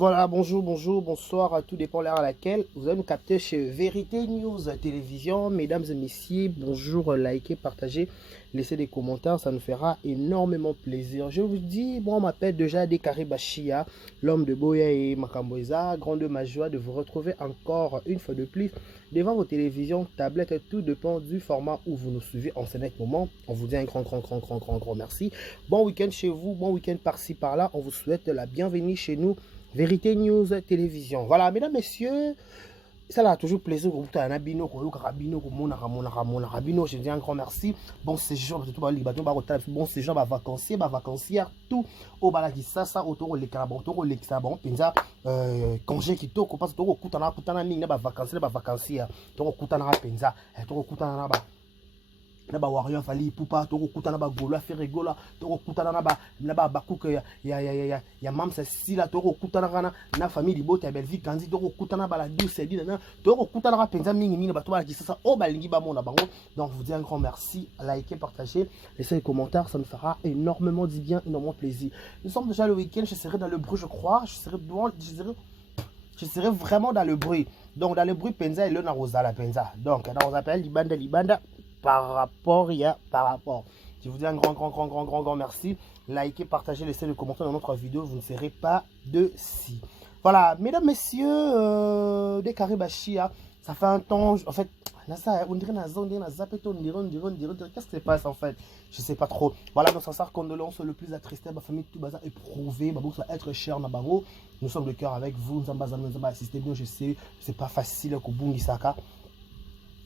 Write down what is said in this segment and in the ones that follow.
Voilà, bonjour, bonjour, bonsoir, à tout dépend l'heure à laquelle vous allez nous capter chez Vérité News Télévision. Mesdames et messieurs, bonjour, likez, partagez, laissez des commentaires, ça nous fera énormément plaisir. Je vous dis, moi on m'appelle déjà Décaré Bachia, l'homme de Boya et Makamboza. Grande ma joie de vous retrouver encore une fois de plus devant vos télévisions, tablettes, tout dépend du format où vous nous suivez en ce moment. On vous dit un grand merci. Bon week-end chez vous, bon week-end par-ci par-là. On vous souhaite la bienvenue chez nous. Vérité News Télévision. Voilà, mesdames, messieurs, ça a toujours plaisir. Je dis un grand merci. Bon séjour, bon séjour, vacancier, tout au balakissa, ça, autour les carabons, autour les carabons, pinza, congé qui toque, parce que kutana, vacancier, kutana, pinza, kutana, na warrior fali pupa toko kutana ba gola feregola toko kutana na ba bakuka ya mamsa sila toko kutana kana na famille libota ya Belgique kanzi toko kutana ba la douce dit na toko kutana ka penza mingi ba to ba kisasa o balingi ba mona bango. Donc je vous dis un grand merci, likez, partagez, laissez des commentaires, ça me fera énormément du bien, énormément plaisir. Nous sommes déjà le week-end, je serai dans le bruit, je crois, je serai vraiment dans le bruit. Donc dans le bruit penza et le na rosa la penza. Donc on appelle libanda par rapport. Je vous dis un grand merci. Likez, partagez, laissez le commentaire dans notre vidéo. Vous ne serez pas de si. Voilà, mesdames, messieurs, des Karibachia, ça fait un temps. En fait, on dirait qu'est-ce qui se passe en fait? Je sais pas trop. Voilà, donc ça sert condoléances le plus attristé, ma famille tout bazar éprouvé, ma ça être cher, Nabango. Nous sommes de cœur avec vous. Nous avons assisté bien, je sais, c'est pas facile, Kobungi Saka.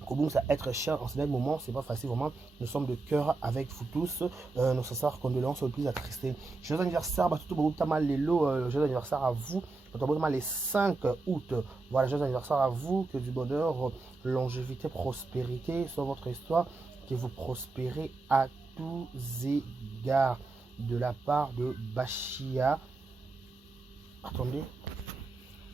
Comment ça être cher en ce moment, c'est pas facile vraiment. Nous sommes de cœur avec vous tous. Nos sincères condoléances le plus attristés. Joyeux anniversaire, joyeux anniversaire à vous. Les 5 août. Voilà, joyeux anniversaire à vous. Que du bonheur, longévité, prospérité soit votre histoire. Que vous prospérez à tous égards. De la part de Bachia. Attendez.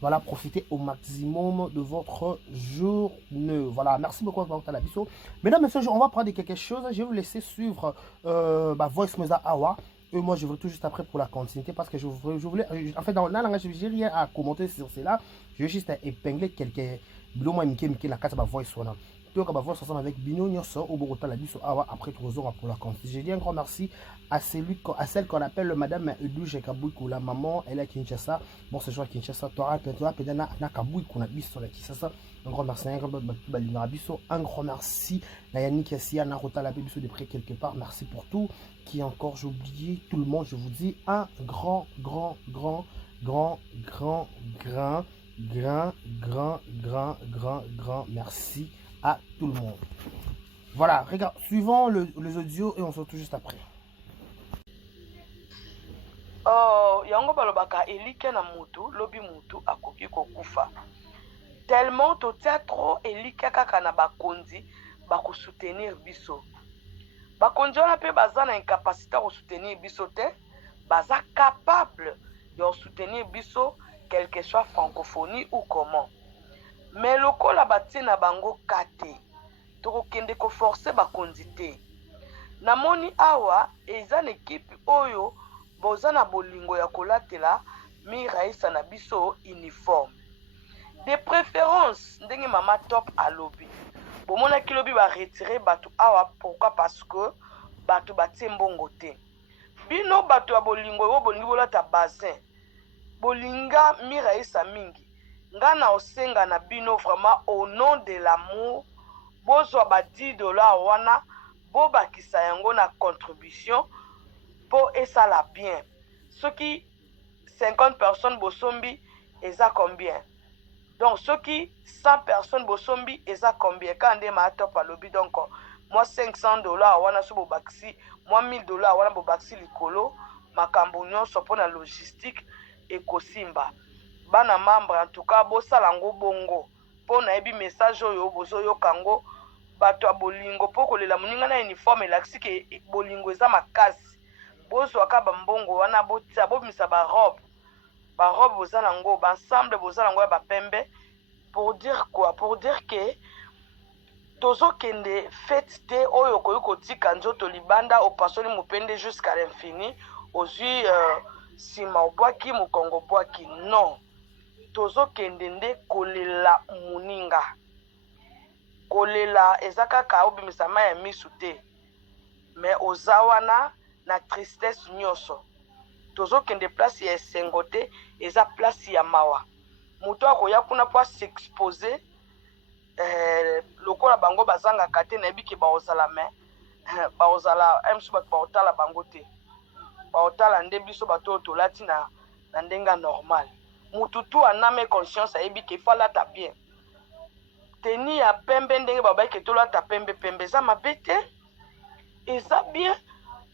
Voilà, profitez au maximum de votre journée. Voilà, merci beaucoup pour votre abisso. Mesdames et messieurs, on va prendre quelque chose. Je vais vous laisser suivre Voice Meza Awa. Et moi, je veux tout juste après pour la continuité parce que je voulais. En fait, dans la langue, je n'ai rien à commenter sur cela. Je vais juste épingler quelques. La carte de Voice One. Donc, on va voir ensemble avec Bino Nyoso au Bogota la Bisso Awa après 3 jours pour la continuité. J'ai dit un grand merci à celle qu'on appelle Madame Edouge Kabouikou, la maman, elle est à Kinshasa. Bon, c'est joué à Kinshasa. Toi, Pedana, Nakabouikou, na Bisso, la Kinshasa. Un grand merci, un grand merci. Nayani Kessia, Narota, la Bisso de près quelque part. Merci pour tout. Qui encore, j'ai oublié tout le monde. Je vous dis un grand merci à tout le monde. Voilà, regarde, suivons les audios et on se retrouve juste après. Yango balobaka elike na mutu lobi mutu akoki kokufa tellement totia trop elike kaka na bakonzi bakosoutenir biso bakonzi wana pe baza na incapacité ya kosoutenir biso te baza capable de soutenir biso quel que soit francophonie ou comment mais lokola batie na bango kate tokokende koforce bakonzi te namoni awa eza na ekipe oyo boza na bolingo ya kolatela miraisa na biso uniforme de préférence ndenge mama top alobi bomona kilobi ba retirer batu awa pourquoi parce que batu batie mbongo te bino batu ya bolingo yo bolingi bolata bassin bolinga miraisa mingi ngana osenga na bino vraiment au nom de l'amour bozwa ba $10 wana bobakisa yango na contribution pour esala bien. Ceux qui 50 personnes bosombi eza combien? Donc ceux qui 100 personnes bosombi eza combien? Quand on ma top à lobby donc moi $500 wana so bobaksi, moi $1000 wana bobaksi likolo makambo nyonso pona logistique et kosimba. Bana membre en tout cas bosala ngo bongo pona ebi message oyo bozo yokango bato ya bolingo po kolela moninga na uniforme laksi ke bolingo eza makasi. Bozwaka bambongo wana botia bomisa barobe boza nango ensemble boza nango ya bapembe pour dire quoi? Pour dire que tozokende fête te oyo koyi kotika nzoto libanda opasoli mopende jusqu'à l'infini ozwi sima obwaki mokongo bwaki non tozokende nde kolela moninga. Kolela eza kaka obimisa mai ya misu te, mais oza wana na tristesse nyonso. Tozokende place ya esengo te, eza place ya mawa. Moto akoya kuna po s'exposer lokola bango bazangaka te nayebi ke baozala me baozala msu bato baotala bango te, baotala nde biso bato oyo tolati na ndenga normal. Mutu tu aname conscience ayebi ke fa lata bien. Teni ya pembe ndenge babayeke tolata pembe pembe eza mabe te, eza bien.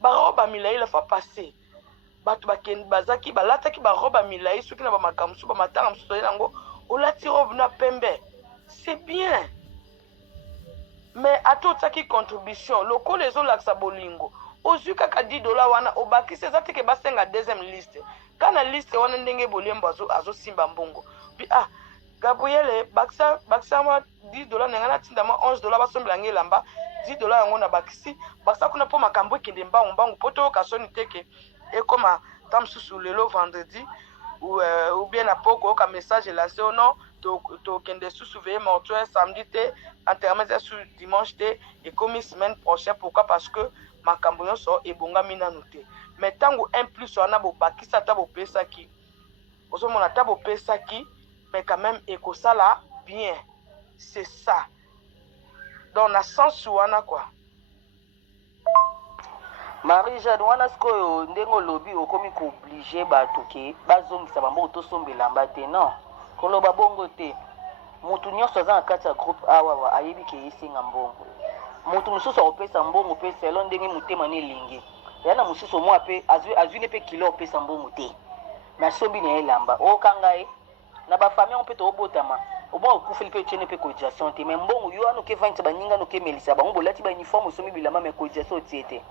Baroba milai la fa passer bato bazaki balataki baroba milai soki na bamakambo mosusu bamatanga mosusu toye nango olati robe na pembe, c'est bien. Mais atotaki contribution lokola ezolakisa bolingo ozwi kaka $10 wana obakisi eza teke basenga deuxième liste. Kana liste wana ndenge bolembo azosimba mbongo pi Gabriele bakisa mwa $10 nenga natinda mwa $11 basombela nge elamba $10 yango na bakisi bakisa kuna po makambo ekende mbangu po toyoka soni teke ekoma ta mosusu lelo vendredi ou bien na po koyoka message elase o non tokende susu veye mortuaire samedi te, enterrement eza su dimanche te, ekomi semaine prochaine. Pourquoi? Parce que makambo nyonso ebongami nanu te. Mais ntango un plus wana bobakisa ata bopesaki ozomona ata bopesaki, mais quand même ekosala bien. C'est ça. Donc na sens wana quoi. Marie-Jeanne wana sikoyo ndenge olobi okomi kooblige bato ke bazongisa bambongo tosombela te. Non, koloba bongo te. Mutu nyonso aza na kati ya groupe awa ayebi ke esenga mbongo. Mutu mosusu akopesa mbongo mpe selo ndenge motema na elingi. Ya na mosusu mwa mpe azwi ne mpe kilo opesa mbongo te. Na sombi na elamba okanga ye na bafamille mpe tobotama obo okufeli mpe tiene mpe cotisation te. Mais mbongo yo ano ke vanta baninga no ke melisa bango bolati ba uniforme sombi bilamba mais cotisation tiete.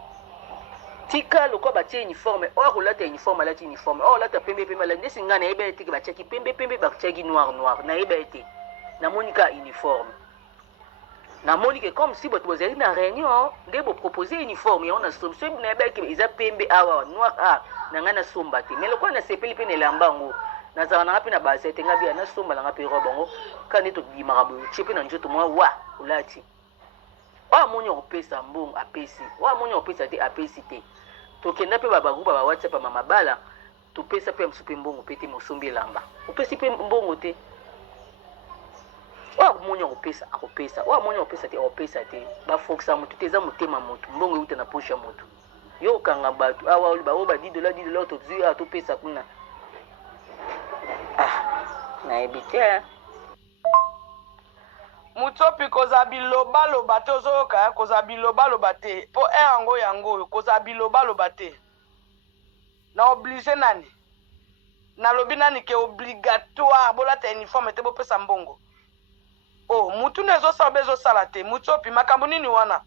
Tika loko batie uniforme or olata uniforme alati uniforme or olata pembe pembe la ndesi ngana yeba ete ke batiaki pembe pembe batiaki noir na yeba ete na monika uniforme na monike comme si boto bozali na réunion nde bo proposer uniforme on a solution na yeba ke eza pembe awa noir na ngana somba te. Mais loko na sepeli pe ne lambango na zana ngapi na base te ngabi na somba na ngapi robongo kandi to bimaka bo chepe na njoto mwa wa olati wa moni opesa mbongo apesi wa moni opesa te apesi te. Tokenda pe babaguba ba WhatsApp mama bala topesa pe msupe mbongo pete mosombi lamba opesi pe mbongo te. Wa moni opesa akopesa wa moni opesa te opesa te. Ba foksa mutu teza mutema mutu mbongo uta na posha mutu yo kanga batu awa oli ba $10 to zuya to pesa kuna na ebite Mutopi koza biloba loba te ozoyoka koza biloba loba te po yango koza biloba loba te na oblige nani na lobi nani ke obligatoire bolata uniforme te bopesa mbongo. Oh mutu nezosala bezosala te mutopi makambo nini wana.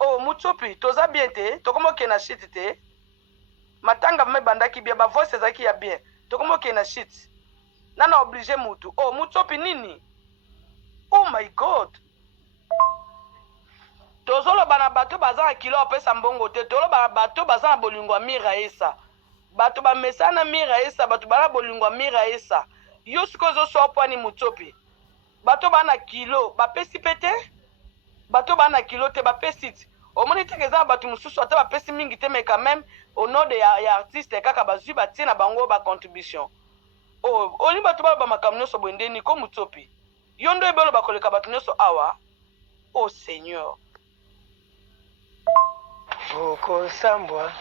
Oh mutopi toza bien te tokomoke na shit te matanga me bandaki bien ba voice ezaki ya bien tokomoke na shit nana oblige mutu. Oh mutopi nini. Oh my God. Tozoloba na bato baza na kilo opesa mbongo te. Tozoloba na bato baza na bolingo mira esa. Bato ba mesana mira esa, bato bana bolingo mira esa. Yo siko zo so pani mutopi. Bato bana kilo, ba pesi pete? Bato bana kilo te ba pesi. Omoni te keza bato mususu ata ba pesi mingi te mais quand même au nom de ya artiste kaka bazui ba tina bango ba contribution. Oh, oli bato ba makamno so bwendeni ko mutopi. Yondo ebelo bakoleka bato nyonso awa. Oh Seigneur. Boko sambwa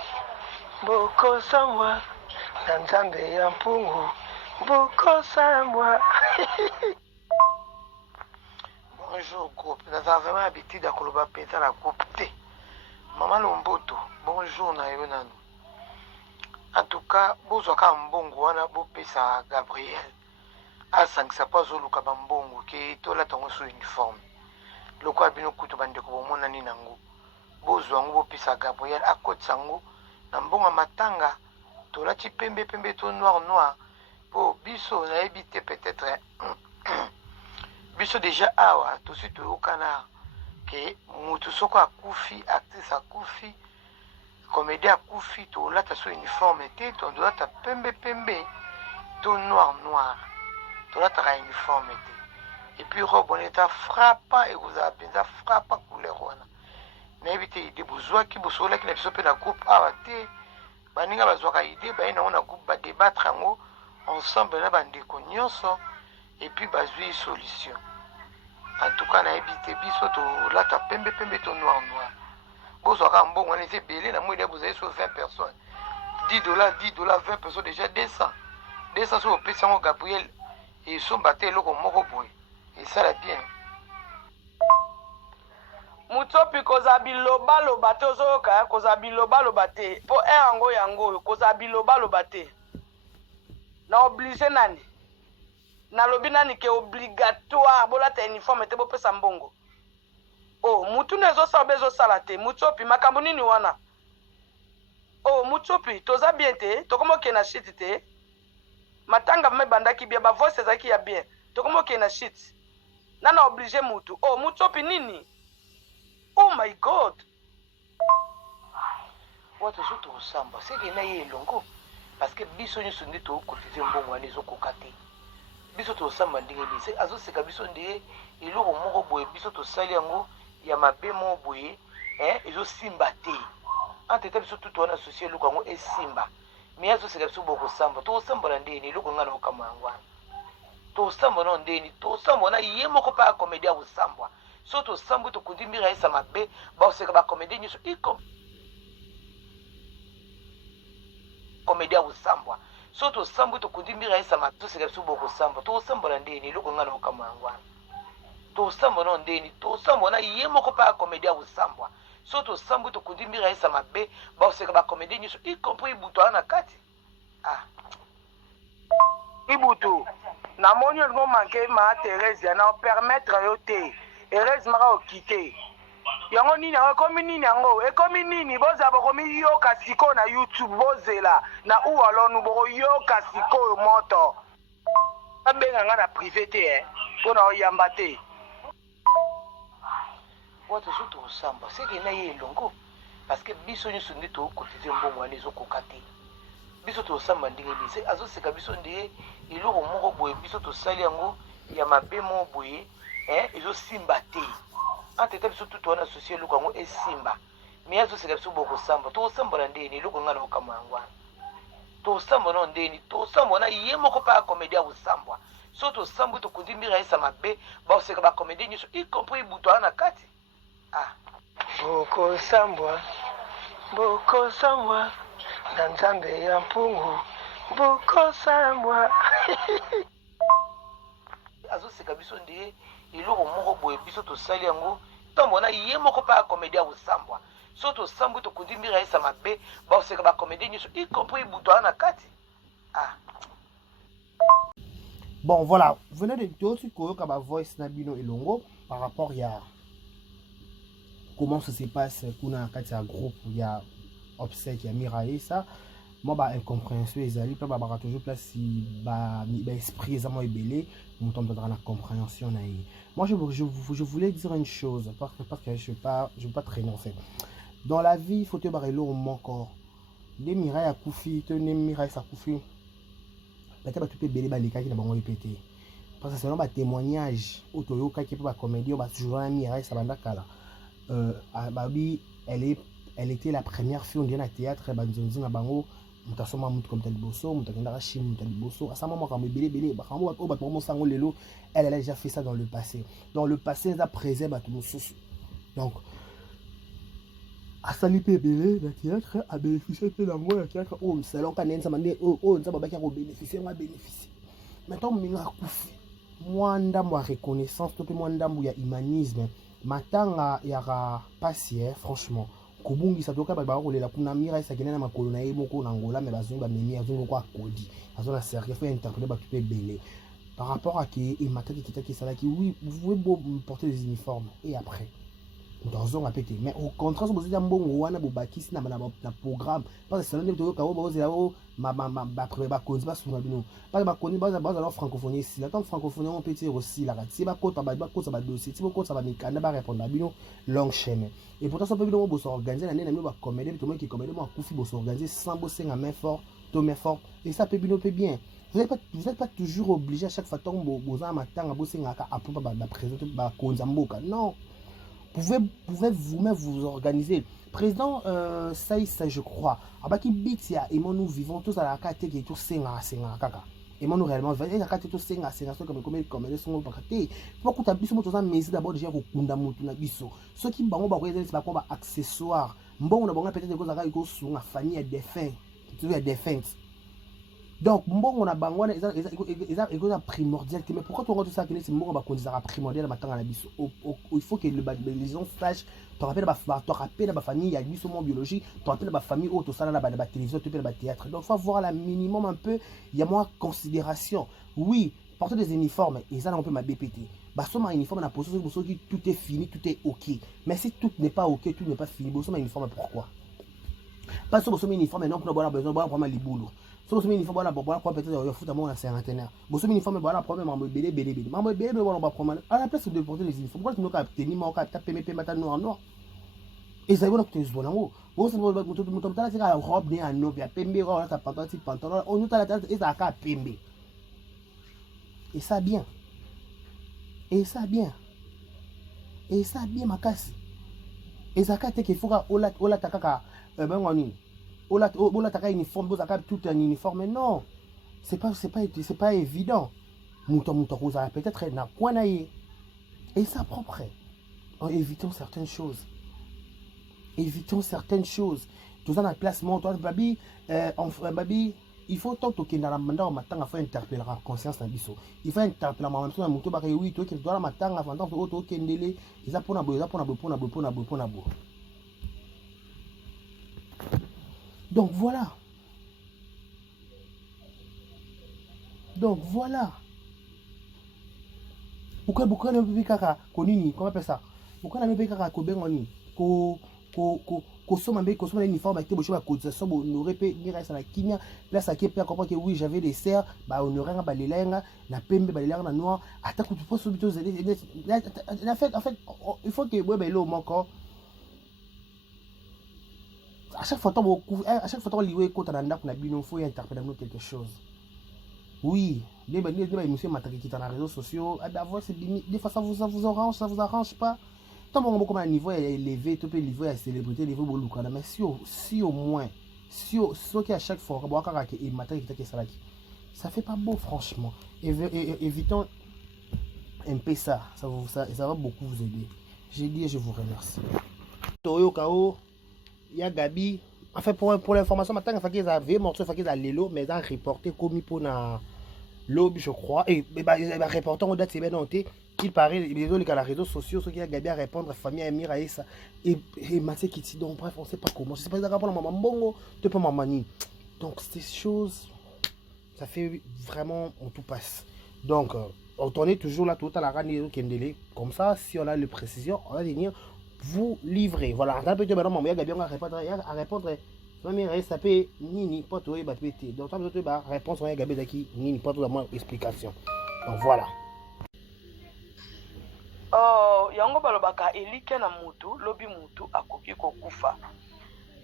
na nzambe ya mpungu boko sambwa. Bonjour groupe, naza vraiment habitude à koloba peta la groupe T. Maman Lomboto, bonjour na yo nanu. En tout cas, bozwaka mbongo wana bopesa Gabriel. Asangisa pa zoluka bambongo ke tola tango so uniforme loko abino kutu bandeko bomona ni nango bozwa ngo bopesa Gabriel akotisa ngo na mbongo matanga tolati pembe pembe to noir po biso na ebite peut-être biso déjà awa to si toyokana ke mutu soko akufi actrice akufi comédien akufi tolata so uniforme te tolata pembe pembe tout noir noir tolataka uniforme te et puis robe on est frappant et vous avez penza frappant couleur wana nayebi te ide bozwaki bosolaki na biso mpe na groupe awa te baninga bazwaka ide baye nango na groupe badébattre yango ensemble na bandeko nyonso et puis bazwi solution en tout cas nayebi te biso tolata pembe pembe to noir noir bozwaka mbongo wana eza ebele na moi bozali so 20 personnes $10 20 personnes déjà 200 so opesi yango Gabriel esomba te eloko moko boye esala bien Mutsopi koza biloba te ozoyoka koza biloba te po yango koza biloba te na oblige nani na lobi nani ke obligatoire bolata uniforme te bopesa mbongo oh mutu nezosala bezosala te Mutsopi makambo nini wana oh Mutsopi toza bien te tokomoke na shit te matanga mebandaki bien ba voice ezaki ya bien tokomoke na shit nana oblige mutu oh Mutsopi nini. Oh my God! Watu zote usamba seki na ye longo parce que biso nyuso ndi to kotize mbongo wana ezokoka te biso to usamba ndenge ni azoseka biso ndiye eloko moko boye biso tosali yango ya mabe mo boye ezosimba te anteta biso tutu wana associé eloko yango esimba mais azoseka biso boko samba to usamba na ndeni eloko nga na okama yango wana to usamba na ndeni to usamba na ye moko pa comédie usambwa soto sambu to kudimira esa mabe ba oseka ba comédie nyuso iko comédie usambwa soto sambu to kudimira esa mabe to seka biso boko samba to usamba na ndeni eloko nga na okama yango wana to usamba na ndeni to usamba na ye moko pa comédie usambwa soto sambu to kudimira esa mabe ba oseka ba comédie nyuso iko po ibuto na kati Ibutu na moni ngo manke ma Thérèse na permettre yo te Thérèse maka okite yango nini yango ekomi nini yango ekomi nini boza bokomi yoka siko na YouTube bozela na uwalonu boko yoka siko moto abenga nga na privé te mpona oyamba te watu zote usamba seki na ye longo parce que biso nyuso ndi to kotize mbongo wana ezokoka te biso tosamba ndenge ni azoseka biso ndiye eloko moko boye biso tosali yango ya mabe mo boye ezosimba te anteta biso tutu wana associé eloko yango esimba mais azoseka biso bokosamba tosamba na ndeni eloko nga na okama yango wana tosamba na ndeni tosamba na ye moko pa comédie usambwa so tosamba tokundimira esa mabe baoseka ba comédie nyuso y compris ibuto na kati bokosambwa na nzambe ya mpungu bokosambwa azoseka biso ndiye eloko moko boye biso tosali yango ntombo na ye moko pa comédie usambwa so tosambwi tokundimira esa mabe baoseka ba comédie nyuso y compris ibuto na kati Bon, voilà, vous venez de tout ce que ma voice Nabino et Longo par rapport à comment ça se passe qu'on a un groupe, il y a Obsèque, il y a Mirae, ça. Moi, bah, incompréhension, les alliés, bah, bah, toujours place si bah, esprit, ça m'a ébélé, mon temps de la compréhension. Moi, je voulais dire une chose, parce que je ne veux pas traîner en fait. Dans la vie, il faut te barrer l'eau au mon corps. Les Mirae à Koufi, tenez Mirae à Koufi. Peut-être que tu peux béler les cas qui n'ont pas répété. Parce que c'est un témoignage. Autoyo, quand tu peux pas comédie, on va toujours un Mirae, ça va d'accord. Babi, elle était la première fille, on dit, dans le théâtre, elle dit, bango, mutasoma mtu comme tel bosso, mutakenda chim tel bosso. À ce moment quand belé, bah quand on va pour mon sango lelo, elle a déjà fait ça dans le passé. Dans le passé, elle a présé bah tout sous. Donc à saliper belé, le théâtre a bénéficié de la moi, le théâtre oh salon kanen ça mandé oh ça va pas bénéficier, on va bénéficier. Maintenant minga kufi. Moi ndambo ya reconnaissance, tout moi ndambo ya humanisme. Matanga ya passer franchement. Kobungisa toka ba barolela kuna mira isa kenena makolo na ye moko na ngola mais bazungu ba memi azungu kwa kodi azona sérieux faut interpréter ba tout belé par rapport à qui et mataki kitaki sala qui oui vous pouvez porter des uniformes et après dans un pété mais au contraire vous êtes mbongo wana bobakisi na programme parce que c'est l'un de toka bo bozela o ba prévé ba konzi ba suna bino parce ba koni ba la francophonie ici la tant francophonie on peut dire aussi la si ba kota ba dossier si ba kota ba mikanda ba répondre bino long chemin et pourtant ça peut bien bo s'organiser na nena ba comédie tout le monde qui comédie moi kufi bo s'organiser sans bosser en main fort to main fort et ça peut bien Vous n'êtes pas toujours obligé à chaque fois que vous avez présenter non. Vous pouvez vous-même vous organiser. Président Saïs, je crois, abaki bitia et nous vivons tous à la carte qui est tout senga kaka. Et moi nous réellement la carte tout senga comme les sont bakate. Pour que tu biso moto za mesi d'abord déjà kokunda mutu na biso. Ce qui bango ba koyeza ba ko ba accessoire. Mbongo na bango peut-être ko zaka ko sunga famille à défunt. Tu veux défunt. Donc mbongo na bango est primordial. Mais pourquoi tu regardes tout ça que c'est mbongo ba konzara primordial matanga na biso. Il faut que les gens sachent. Tu rappelles la famille, il y a du mon biologie, tu rappelles la famille, tout ça, la télévision, tu rappelles le théâtre. Donc il faut avoir le minimum un peu, il y a moins considération. Oui, porter des uniformes, et ça, on peut ma BPT. Bah, sur ma uniforme, on a posé tout est fini, tout est ok. Mais si tout n'est pas ok, tout n'est pas fini, sur ma uniforme, pourquoi? Pas sur mon uniforme, non, on a besoin de prendre les boulots. Sur mon uniforme, on a besoin de peut-être foutre à mon cinquantenaire. Sur mon uniforme, on a problème, on va bébé. On va prendre à la place de porter les uniformes. Pourquoi tu n'as pas obtenu mon cap, taper mes pématas noir? Et ça veut dire que tu es bon. Bon, c'est une robe de un novia, pembe, on a ta pantalon, on a la tête et ça a pembe. Et ça bien. Et ça bien. Et ça bien, ma casse. Et ça a qu'il faut que la takaka, ben on y. Ola taka uniforme, vous avez tout un uniforme. Non, c'est pas évident. Mouton, vous avez peut-être un point naïe. Et ça propre. En évitant certaines choses. Évitons certaines choses. Tout ça dans le placement, toi, babi, babi, il faut tant que dans la mandat, on m'attend à faire interpeller la conscience dans biso. Il faut interpeller la maman, on m'a dit oui, toi qui dois la m'attendre à faire tant que autre kendele, ils apprennent à boire, Donc voilà. Pourquoi ne peut pas kaka konini, comment on appelle ça? Pourquoi ne peut pas kaka kobengoni, kosoma uniforme avec des cotisations honoré pe mira ça la kimia place à qui peut comprendre que oui j'avais des serres ba honoré ba lelenga na pembe ba lelenga na noir attaque tu peux subito en fait il faut que ouais ben là encore à chaque fois on lié côté na ndako na bino faut interpréter quelque chose. Oui, les monsieur Mataki qui est dans les réseaux sociaux, des fois ça vous arrange pas. Tant que comme un niveau élevé, tu peux niveau à célébrité, niveau bolukana, mais si au moins, si à chaque fois, ça fait pas beau franchement. Évitons un peu ça va beaucoup vous aider. J'ai dit et je vous remercie. Toyo Kao, il y a Gabi. En fait, pour l'information, maintenant, il y a des morceaux, il y a des lélo, mais ils ont reporté comme pour na lobby, je crois. Et bah, reportant aux dates, c'est bien noté. Il paraît, les réseaux sociaux, ceux qui ont Gabi à répondre, la famille Amir Aïssa et Massé Kitty. Donc, bref, on ne sait pas comment. Je ne sais pas si d'accord pour la maman Bongo, tu peux maman. Donc, ces choses, ça fait vraiment, on tout passe. Donc, on est toujours là, tout à la rane Kendele. Comme ça, si on a les précisions, on va venir vous livrer. Voilà, on a peut-être maintenant, maman Gabi à répondre. Famille Aïssa, Nini, pas tout, et bah, donc, ça veut dire, réponse, on a Gabi d'aki, Nini, pas tout, la moins explication. Donc, voilà. Yango balobaka elike na mutu lobi mutu akoki kokufa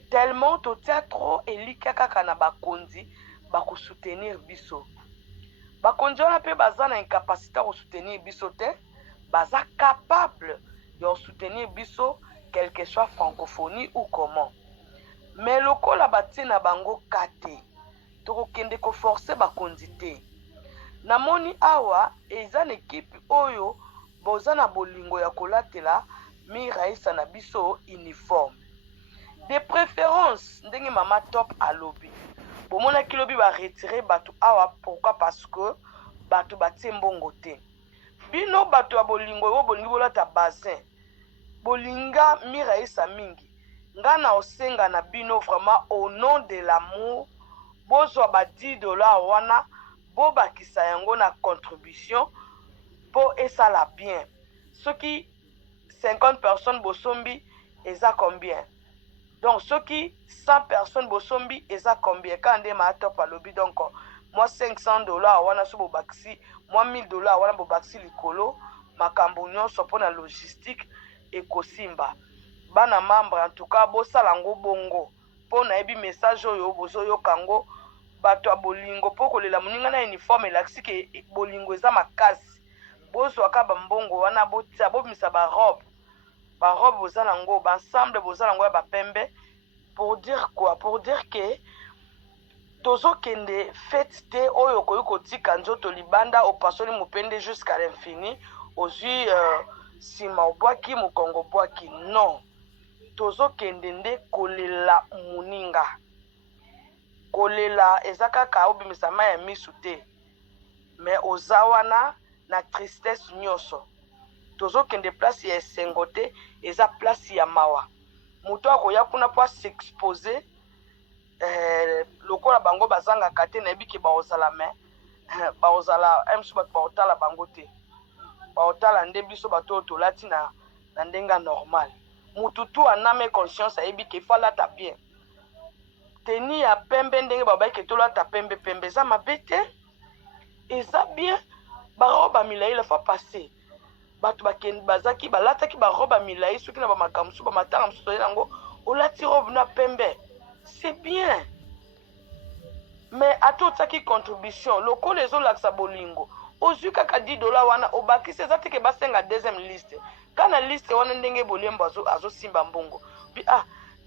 tellement totia trop elike kaka na bakonzi bakosoutenir biso bakonzi wana mpe baza na incapacité kosoutenir biso te baza capable de soutenir biso quel que soit francophonie ou comment mais lokola batie na bango kate tokokende koforce bakonzi te namoni awa eza na ekipe oyo boza na bolingo ya kolatela miraisa na biso uniforme de préférence ndenge mama top alobi bomona kilobi ba retirer batu awa pourquoi parce que batu batie mbongo te bino batu ya bolingo yo bolingi bolata bassin bolinga miraisa mingi nga na osenga na bino vraiment au nom de l'amour bozwa ba $10 wana bobakisa yango na contribution pour esala bien. Ce qui 50 personnes bosombi eza combien? Donc ce qui 100 personnes bosombi eza combien? Quand on ma top alobi donc moi $500 wana so bobaksi, moi $1000 wana bobaksi likolo makambo nyonso pona logistique et kosimba. Bana membre en tout cas bosala ngo bongo. Pona ebi message oyo bozoyo kango bato ya bolingo mpo kolela moninga na uniforme elakisi ke bolingo eza makasi bozwaka bambongo wana botia bobimisa barobe boza nango baensemble boza nango ya bapembe pour dire quoi? Pour dire que tozokende fete te oyo okoki kotika nzoto libanda opasoli mopende jusqu'à l'infini ozwi nsima obwaki mokongo obwaki non tozokende nde kolela moninga kolela eza kaka obimisa mai ya misu te mais oza wana na tristesse nyonso tozokende place ya esengo te eza place ya mawa moto akoya kuna mpo asexpose lokola bango bazangaka te nayebi ke baozala me baozala msu bato baotala bango te baotala nde biso bato oyo tolati na ndenge normal mutu tu aname conscience ayebi ke fa lata bien teni ya pembe ndenge babayeke tolata pembe pembe eza mabe te eza bien baroba milai la fa passe bato bazaki balataki baroba milai soki na bamakambo mosusu bamatanga mosusu oye nango olati robe na pembe c'est bien mais ata otiaki contribution lokola ezolakisa bolingo ozwi kaka $10 wana obakisi eza teke basenga deuxième liste kana liste wana ndenge bolembo azosimba mbongo bi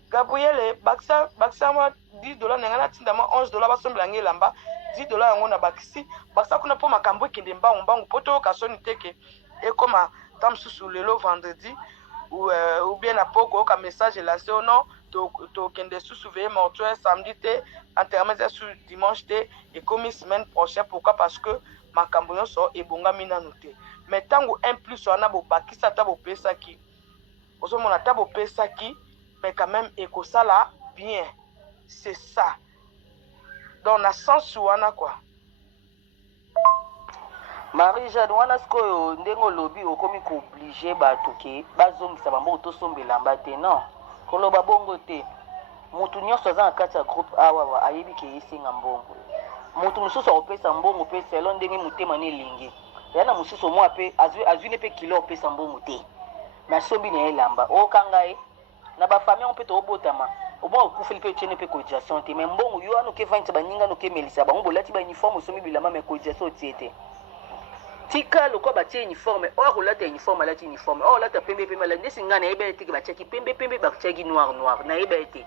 Gabriele bakisa mwa $10 nenga natinda mwa $11 basombela nge elamba $10 yango na bakisi bakisa kuna mpo makambo ekende mbangu mpo toyoka soni teke ekoma ta mosusu lelo vendredi ou bien na poko oyoka message elase ono tokende susu veye mortuaire samedi te enterrement eza su dimanche te ekomi semaine prochaine pourquoi parce que makambo nyonso ebongami nanu te mais ntango un plus wana bobakisa ata bopesaki ozomona ata bopesaki mais quand même ekosala bien c'est ça donc na sens wana quoi Marie-Jeanne wana sikoyo ndenge olobi okomi kooblige bato ke bazongisa bango tosombela mba te non koloba bongo te mutu nyonso aza na kati ya groupe awawa ayebi ke esenga mbongo mutu mosusu akopesa mbongo mpe selo ndenge motema na elingi ya na mosusu omwa mpe azwi ne mpe kilo opesa mbongo te me asombi na ye elamba okanga ye na bafamille yango mpe toobotama omwa okufeli mpe otiene mpe cotisation te me mbongo yo wana okevandisa baninga na okemelisa bango bolati bauniforme osombi bilamba me cotisation otie te tika lokola batie uniforme oyo akolata uniforme alati uniforme oyo olata pembe pembe ala ndesi ngai nayeba ete ke batiaki pembe pembe batiaki noir nayeba ete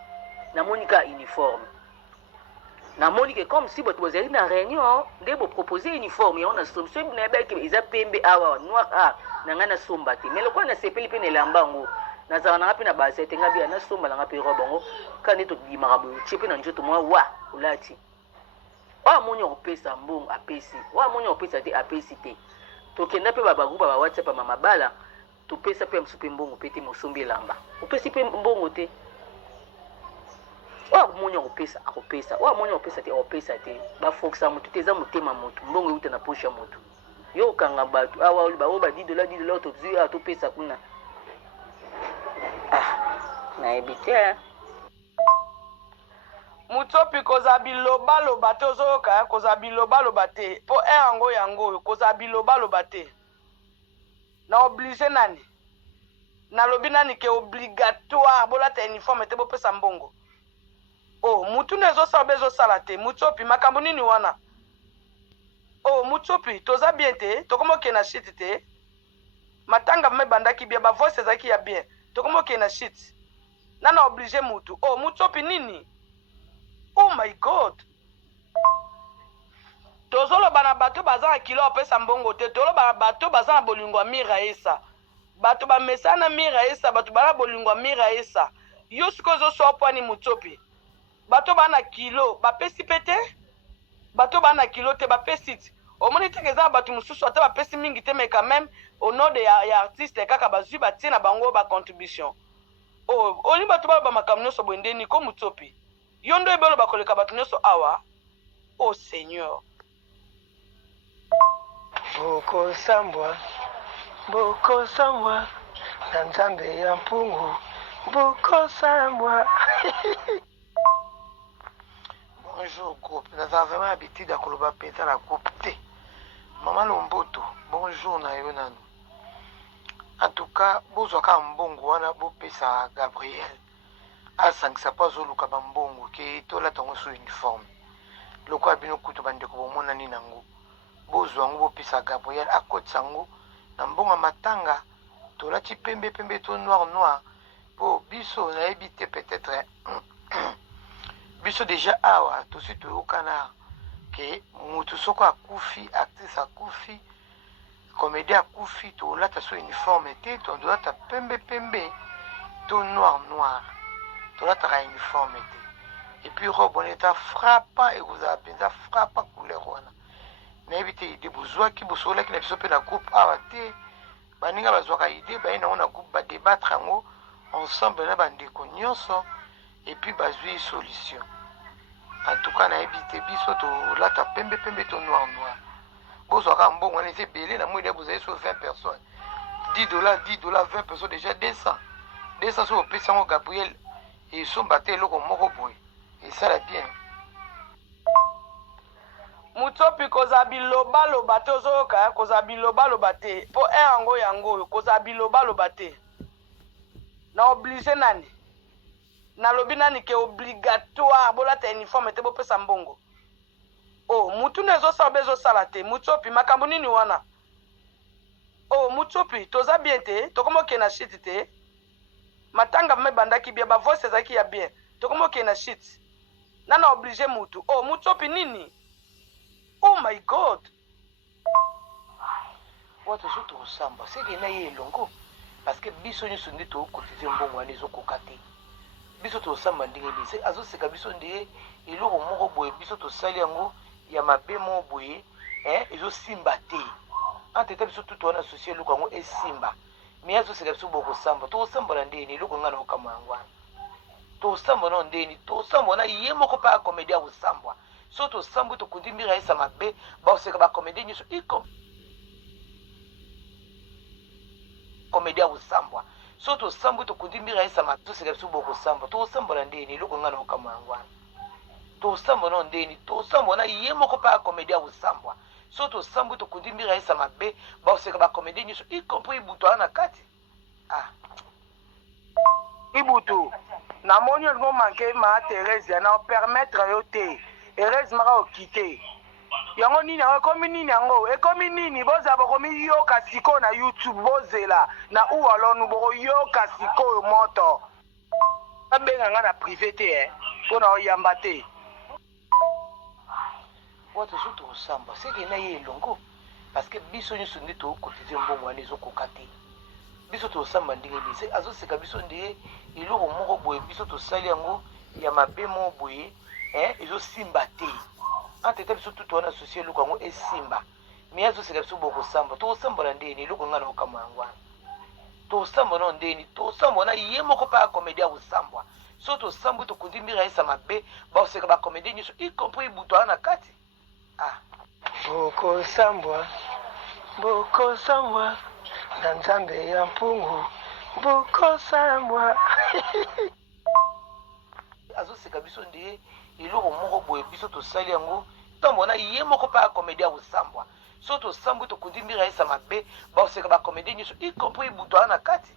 namoni ka uniforme namoni ke comme si bato bozali na réunion nde bopropose uniforme yango na sombi soki nayeba eke eza pembe awa noir na ngai nasomba te mais lokola nasepeli mpe na elamba yango nazala nanga mpe na basete ngai bia nasomba nanga mpe robe yango ka nde tobimaka boye otie mpe na nzoto mwa wa olati oyo amoni akopesa mbongo apesi oyo amoni akopesa te apesi te tokenda mpe bagroupe ba WhatsApp ma mabala topesa mpe mosusu mpe mbongo mpe te mosombi elamba opesi mpe mbongo te oyo amoni akopesa oyo amoni akopesa te akopesa te bafokisa motu te eza motema motu mbongo euta na poshe ya motu yo okanga bato awa oyo ba $10 tozwi awa topesa kuna nayebi te mutopi koza bilobaloba te ozoyoka koza bilobaloba te mpo yango koza bilobaloba te na oblige nani nalobi nani ke obligatoire bolata uniforme te bopesa mbongo mutu na ezosala be ezosala te mutopi makambo nini wana mutopi toza bien te tokomoke na shit te matanga me bandaki bien bavoice ezalaki ya bien tokomoke na shit nana oblige mutu mutopi nini oh my god tozoloba na bato baza na kilo opesa mbongo te toloba na bato baza na bolingo ya mira esa bato bamesa na mira esa bato bana bolingo ya mira esa yo siko ozoswa pwani mutopi bato bana kilo bapesi pe te bato bana kilo te bapesi te omoni teke eza bato mosusu ata bapesi mingi te mais quand même au nom de ya artiste kaka bazwi batie na bango bacontribution oli bato baloba makambo nyonso boye ndeni ko mutopi yo ndo ebelo bakoleka bato nyonso awa seigneur bokosambwa na nzambe ya mpungu bokosambwa bonjour groupe nazala vraiment habitude ya koloba mpenza na groupe te mama lomboto bonjour na yo nanu en tout cas bozwaka mbongo wana bopesa Gabriel asangisa mpo azoluka bambongo ke tolata yango so uniforme lokola bino kutu bandeko bomonani nango bozwa yango bopesa Gabriel akotisa yango na mbongo matanga tolati pembe pembe to noir noir po biso nayebi te peut-être biso déjà awa tosi toyokana ke mutu soko akufi actrice akufi comédien akufi tolata so uniforme te tolata pembe pembe to noir noir tolataka uniforme te et puis robe on est frappant et vous avez penza frappant couleur wana nayebi te ide bozwaki bosolaki na biso mpe na groupe awa te baninga bazwaka ide baye nango na groupe badébattre yango ensemble na bandeko nyonso et puis bazwi solution. En tout cas nayebi te biso tolata pembe pembe to noir noir bozwaka mbongo wana eza ebele na moyede bozali so 20 personnes $10 20 personnes déjà 200 so opesi yango Gabriel esomba te eloko moko boye esala bien. Mutsopi koza biloba loba te ozoyoka koza biloba loba te po yango koza biloba loba te na oblige nani na lobi nani ke obligatoire bolata uniforme te bopesa mbongo oh mutu nezosala bezosala te Mutsopi makambo nini wana oh Mutsopi toza bien te tokomoke na shit te matanga me bandaki bien ba voice ezaki ya bien tokomoke na shit nana oblige mutu oh Mutsopi nini. Oh my God! Watu zote osamba seke na ye longo parce que biso nyo sonde to kotize mbongo ane zo kokate biso to osamba ndenge ni se azo seka biso ndenge eloko moko boye biso to sali yango ya mabe mo boye ezo simba te antete biso tout wana associé eloko yango esimba mais azo seka biso boko samba to osamba na ndenge eloko ngana okama yango to osamba na ndenge to osamba na ye moko pa comédien osambwa soto sambu to kundimira esa mabe ba oseka ba comédien nyiso iko comédien osambwa soto sambu to kundimira esa mabe to seka biso boko samba to osamba na ndenge eloko ngana okama yango to osamba na ndenge to osamba na ye moko pa comédien osambwa soto sambu to kundimira esa mabe ba oseka ba comédien nyiso y compris buto na kati Ibutu na moni ngo manke ma Thérèse na permettre yo te Thérèse mara okite yango nini yango ekomi nini yango ekomi nini boza bokomi yoka siko na YouTube bozela na uwalonu boko yoka siko moto abenga nga na privé te mpona oyamba te watu zote osamba seke na ye elongo parce que biso nyonso nde tokotize mbongo wana ezokoka te biso tosamba ndenge ni se azoseka biso ndenge eloko moko boye biso tosali yango ya mabe mo boye ezosimba te antete biso tout wana associé eloko yango esimba mais azoseka biso bokosamba tosamba na ndenge eloko ngana okama yango wana tosamba na ndenge tosamba na ye moko pa comédien osambwa so tosamba tokundimira esa mabe baoseka ba comédien nyonso y compris buto wana kati bokosambwa na nzambe ya mpungu bokosambwa azoseka biso ndenge eloko moko boye biso tosali yango ntombo na ye moko pa comédien osambwa so tosambwi tokundimira esa mabe baoseka ba comédien nyonso y compris buto wana kati